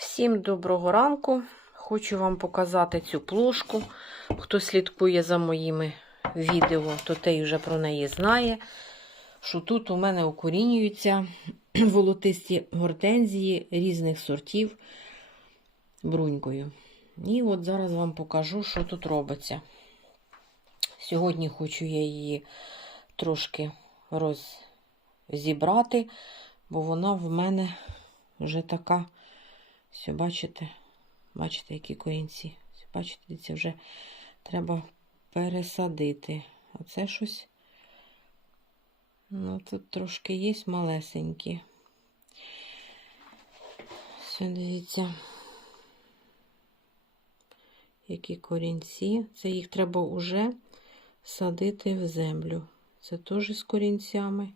Всім доброго ранку. Хочу вам показати цю плошку. Хто слідкує за моїми відео, то той вже про неї знає. Що тут у мене укорінюються волотисті гортензії різних сортів брунькою. І от зараз вам покажу, що тут робиться. Сьогодні хочу я її трошки роззібрати, бо вона в мене вже така. Все, бачите? Бачите, які корінці. Все, бачите, дивіться, вже треба пересадити. А це щось. Ну, тут трошки є малесенькі. Все, дивіться. Які корінці. Це їх треба уже садити в землю. Це теж з корінцями.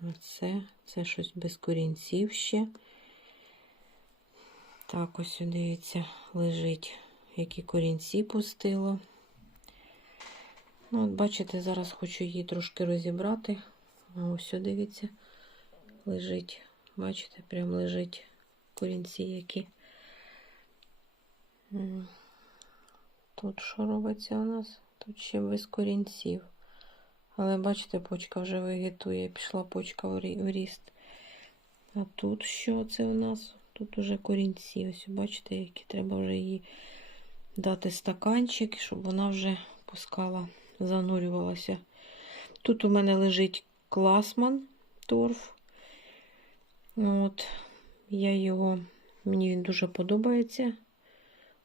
Оце, це щось без корінців ще. Так, ось дивіться, лежить, які корінці пустило. Ну, от бачите, зараз хочу її трошки розібрати. Ось дивіться, лежить. Бачите, прям лежить корінці які. Тут що робиться у нас? Тут ще без корінців. Але бачите, почка вже вегетує, пішла почка в ріст. А тут що це у нас? Тут уже корінці. Ось бачите, які треба вже їй дати стаканчик, щоб вона вже пускала, занурювалася. Тут у мене лежить класман торф. От, я його, мені він дуже подобається.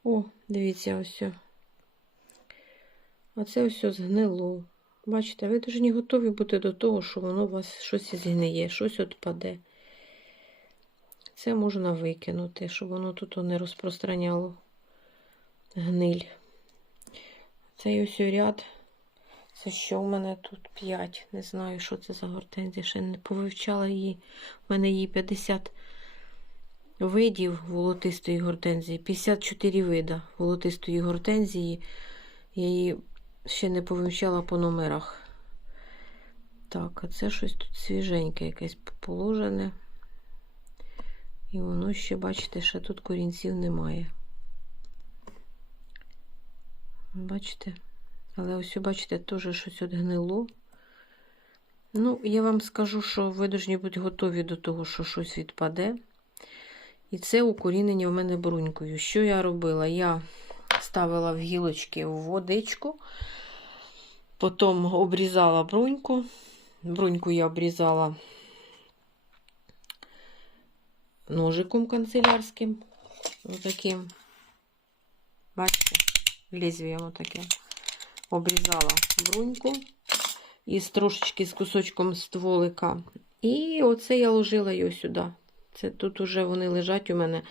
О, дивіться, ось. Оце ось згнило. Бачите, ви дуже не готові бути до того, що воно у вас щось згниє, щось відпаде. Це можна викинути, щоб воно тут не розпространяло гниль. Цей ось ряд. Це що в мене тут 5. Не знаю, що це за гортензія. Ще не повивчала її. У мене її 50 видів волотистої гортензії. 54 вида волотистої гортензії. Я її ще не повивчала по номерах. Так, а це щось тут свіженьке, якесь положене. І воно ще, бачите, ще тут корінців немає. Бачите? Але ось, бачите, теж щось от гнило. Ну, я вам скажу, що ви повинні бути готові до того, що щось відпаде. І це укорінення в мене брунькою. Що я робила? Я ставила в гілочки в водичку, потім обрізала бруньку. Бруньку я обрізала ножиком канцелярським. Отаким. Бачите, лезвієм отаким. Обрізала бруньку із трошечки з кусочком стволика. І оце я ложила її сюди. Це тут вже вони лежать у мене.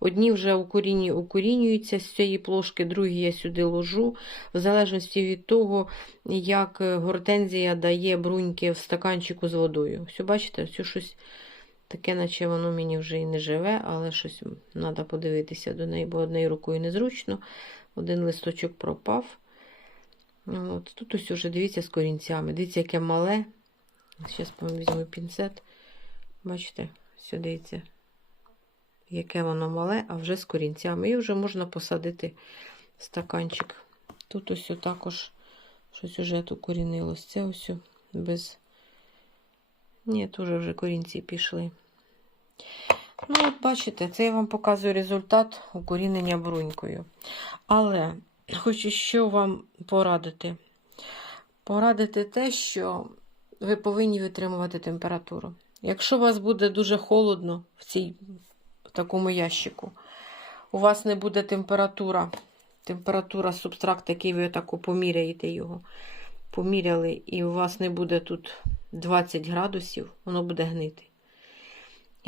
Одні вже укоріню, укорінюються з цієї плошки, другі я сюди ложу. В залежності від того, як гортензія дає бруньки в стаканчику з водою. Все, бачите, все щось таке, наче воно мені вже і не живе, але щось треба подивитися до неї, бо однією рукою незручно. Один листочок пропав. От, Тут ось вже дивіться з корінцями. Дивіться, яке мале. Зараз візьму пінцет. Бачите? Все, дивіться, яке воно мале, а вже з корінцями. І вже можна посадити стаканчик. Тут ось також щось уже тут корінилось. Це ось без. Ні, тут вже корінці пішли. Ну, от бачите, це я вам показую результат укорінення брунькою. Але хочу що вам порадити. Порадити те, що ви повинні витримувати температуру. Якщо у вас буде дуже холодно в цій в такому ящику, у вас не буде температура, температура субстракт, який ви таку поміряєте його, поміряли, і у вас не буде тут 20 градусів, воно буде гнити.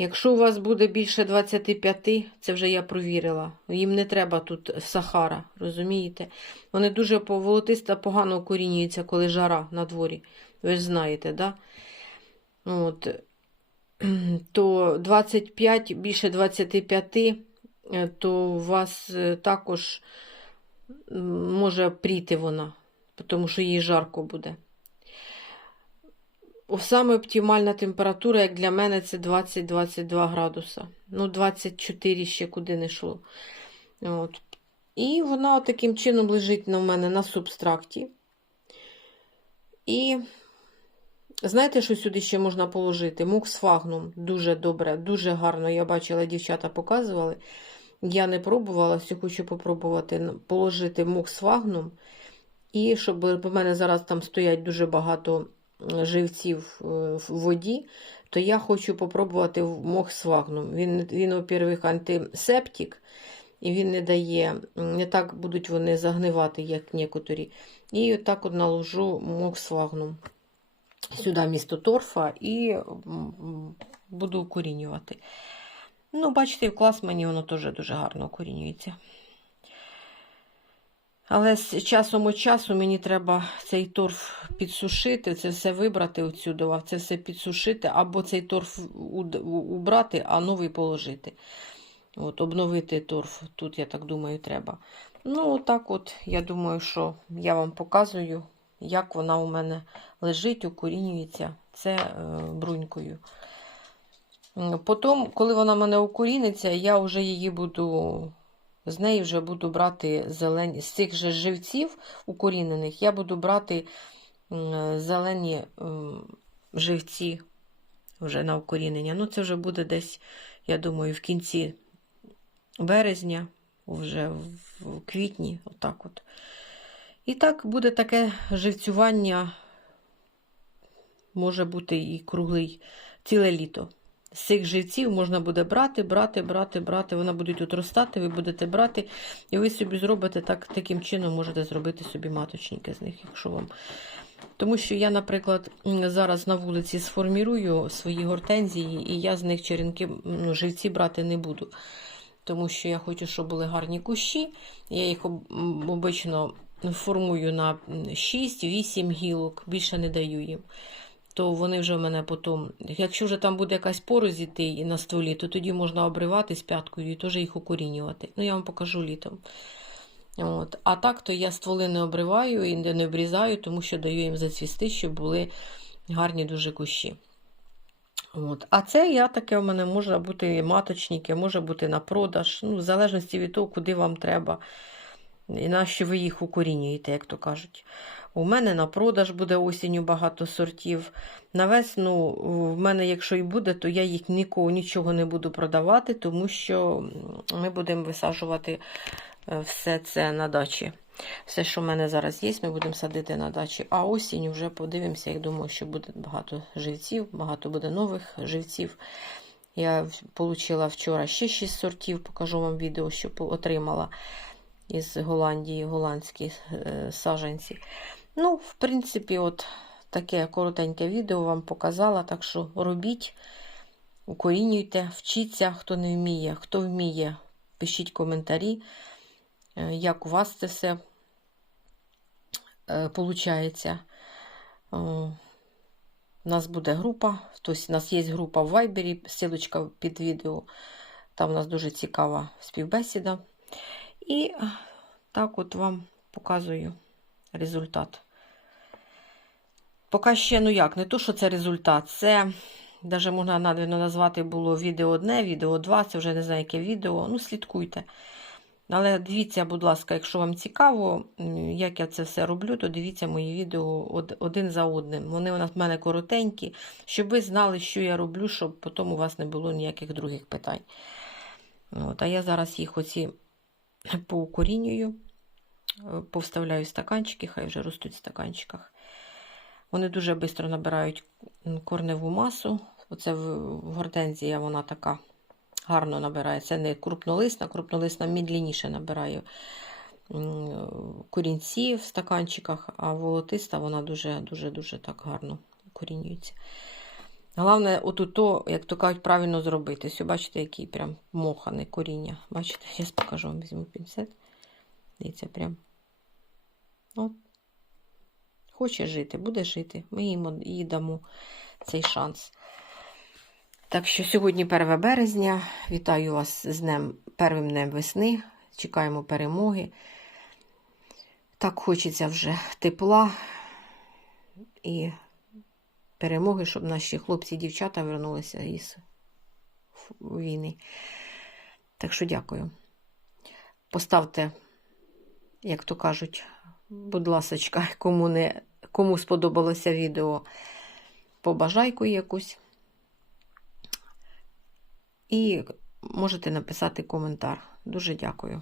Якщо у вас буде більше 25, це вже я провірила. Їм не треба тут сахара, розумієте? Вони дуже волотисто погано укорінюються, коли жара на дворі. Ви ж знаєте, да? то 25, більше 25, то у вас також може пріти вона, тому що їй жарко буде. саме оптимальна температура, як для мене, це 20-22 градуса. Ну, 24 ще куди не йшло. От. І вона таким чином лежить на мене на субстракті. І знаєте, що сюди ще можна положити? Муксфагнум. Дуже добре, дуже гарно. Я бачила, дівчата показували. Я не пробувала, все хочу попробувати положити муксфагнум. І щоб у мене зараз там стоять дуже багато живців е, в воді, то я хочу попробувати моксфагнум. Він, він во-первых, антисептик, і він не дає, не так будуть вони загнивати, як некоторі. І отак от наложу моксфагнум сюди місто торфа і буду укорінювати. Ну, бачите, в клас мені воно теж дуже гарно укорінюється. Але з часом від часу мені треба цей торф підсушити, це все вибрати отсюди, це все підсушити, або цей торф убрати, а новий положити. От, Обновити торф, тут, я так думаю, треба. Ну, отак от, я думаю, що я вам показую, як вона у мене лежить, укорінюється. Це е, брунькою. Потім, коли вона мене укоріниться, я вже її буду з неї вже буду брати зелені, з цих же живців укорінених, я буду брати зелені живці вже на укорінення. Ну, це вже буде десь, я думаю, в кінці березня, вже в квітні, отак от. І так буде таке живцювання, може бути і круглий ціле літо. З цих живців можна буде брати, брати, брати, брати. Вони будуть тут ростати, ви будете брати, і ви собі зробите так, таким чином, можете зробити собі маточники з них, якщо вам. Тому що я, наприклад, зараз на вулиці сформірую свої гортензії, і я з них черенки, ну, живці брати не буду. Тому що я хочу, щоб були гарні кущі. Я їх обично формую на 6-8 гілок, більше не даю їм то вони вже в мене потім. Якщо вже там буде якась порозь іти на стволі, то тоді можна обривати з п'яткою і теж їх укорінювати. Ну, я вам покажу літом. От. А так, то я стволи не обриваю і не обрізаю, тому що даю їм зацвісти, щоб були гарні дуже кущі. От. А це я таке у мене може бути маточники, може бути на продаж, ну, в залежності від того, куди вам треба. І на що ви їх укорінюєте, як то кажуть. У мене на продаж буде осінню багато сортів. На весну в мене, якщо і буде, то я їх нікого нічого не буду продавати, тому що ми будемо висаджувати е, все це на дачі. Все, що в мене зараз є, ми будемо садити на дачі. А осінь вже подивимося, я думаю, що буде багато живців, багато буде нових живців. Я отримала вчора ще 6 сортів, покажу вам відео, що отримала із Голландії, голландські е, саженці. Ну, в принципі, от таке коротеньке відео вам показала. Так що робіть, укорінюйте, вчіться, хто не вміє. Хто вміє, пишіть коментарі, е, як у вас це все виходить. Е, у нас буде група, тобто у нас є група в Вайбері, ссылочка під відео. Там у нас дуже цікава співбесіда. І так от вам показую результат. Поки ще, ну як, не то, що це результат, це, навіть можна назвати було відео одне, відео два, це вже не знаю, яке відео. Ну, слідкуйте. Але дивіться, будь ласка, якщо вам цікаво, як я це все роблю, то дивіться мої відео один за одним. Вони у мене коротенькі, щоб ви знали, що я роблю, щоб потім у вас не було ніяких других питань. От, А я зараз їх оці поукорінюю, повставляю стаканчики, хай вже ростуть в стаканчиках. Вони дуже швидко набирають корневу масу. Оце гортензія, вона така гарно набирає. Це не крупнолисна, крупнолисна мідлініше набирає корінці в стаканчиках, а волотиста вона дуже-дуже так гарно корінюється. Головне, отут, то, як то кажуть, правильно зробити. Ось, бачите, який прям мохане коріння. Бачите, зараз покажу вам візьму пінцет. Дивіться, прям. От. Хоче жити, буде жити. Ми їй дамо цей шанс. Так що сьогодні 1 березня. Вітаю вас з днем, первим днем весни. Чекаємо перемоги. Так хочеться вже тепла і перемоги, щоб наші хлопці і дівчата вернулися із війни. Так що дякую. Поставте, як то кажуть, будь ласочка, кому, не, кому сподобалося відео, побажайку якусь. І можете написати коментар. Дуже дякую.